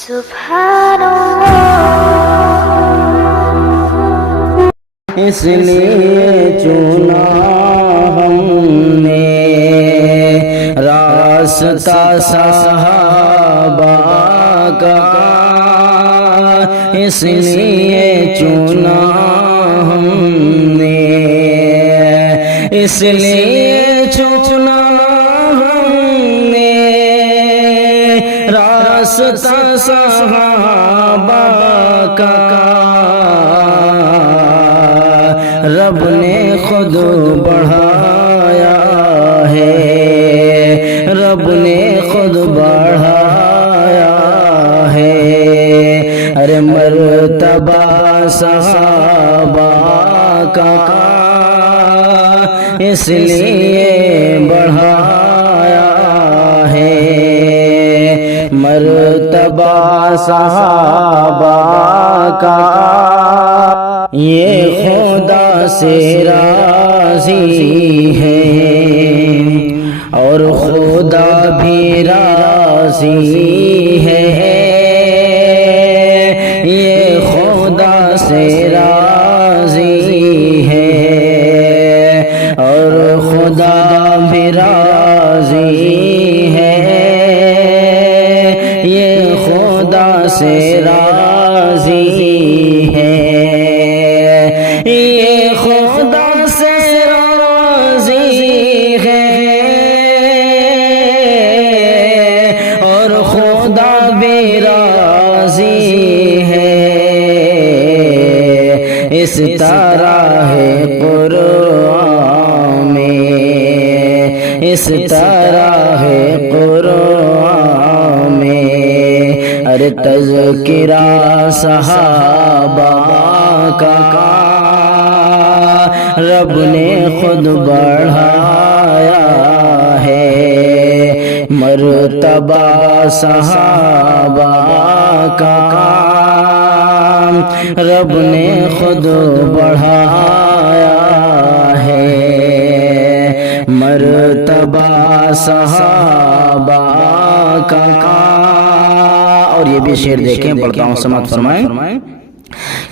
सुभानअल्लाह। इस लिए चुना हमने रास्ता सहाबा का, इसलिए चुना हमने, इसलिए चुना हमने रास्ता सहाबा का। रब ने खुद बढ़ाया है, रब ने खुद बढ़ाया है। अरे मर्तबा सहाबा का इसलिए बढ़ाया है, मर्तबा सहाबा का। ये खुदा से राज़ी है और खुदा भी राज़ी है, ये खुदा से राज़ी है और खुदा भी राज़ी है, ये खुदा से राज़ी है, ये खुदा से राज़ी है और खुदा भी राज़ी है। इस तरह है कुरान में, इस तरह है कुरान में। अरे तज़किरा सहाबा का रब ने खुद बढ़ाया है, मर्तबा सहाबा का रब ने खुद बढ़ाया है, मर्तबा सहाबा का। और ये भी शेर देखें, पढ़ता हूँ, समात फरमाएं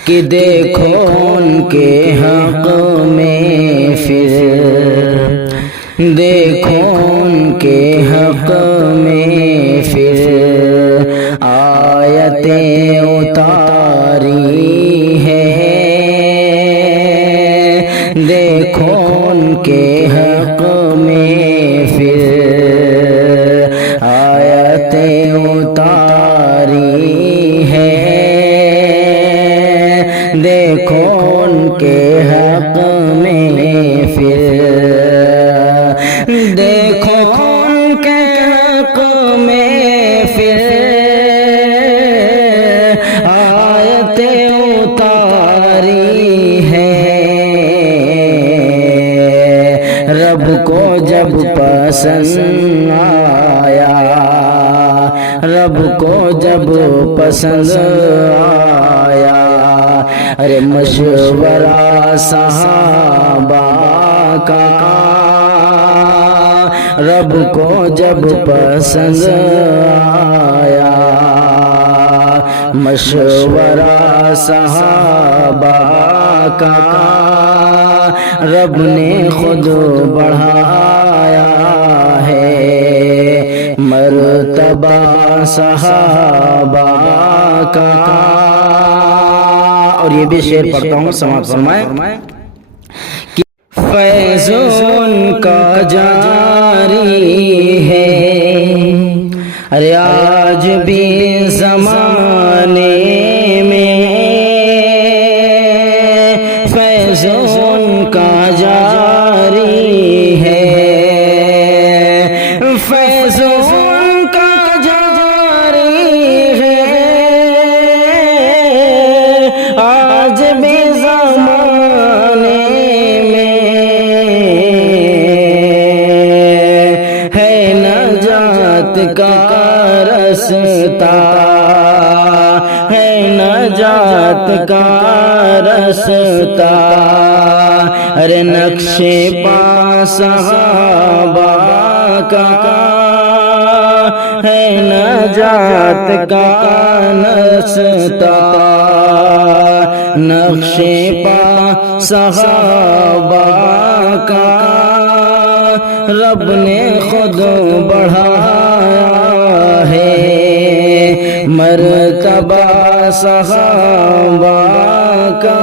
कि देखो उनके हक़ में फिर, देखो उनके हक़ में फिर आयतें उतारी है, देखो उनके हक़ में फिर आयतें उतारी है, देखो उनके हक़ में फिर, देखो उनके हक़ में फिर आयतें उतारी है। रब को जब पसंद आया, रब को जब पसंद आया, अरे मशवरा सहाबा का रब को जब पसंद आया, मशवरा सहाबा का रब ने खुद बढ़ाया है, मर्तबा सहाबा का। और ये भी शेर पढ़ता हूँ, समाप्त फरमाएं कि फैज़ उनका जारी है, अरे आज भी ज़माने में फैज़ उनका जारी है, फैज़ उनका जारी है, आज भी ज़माने में है नजात का रास्ता, है नजात का रास्ता। अरे नक्शे पा सहाबा का ہے نجات کا نستا، نقش پا صحابہ کا رب نے خود بڑھایا ہے، مرتبہ صحابہ کا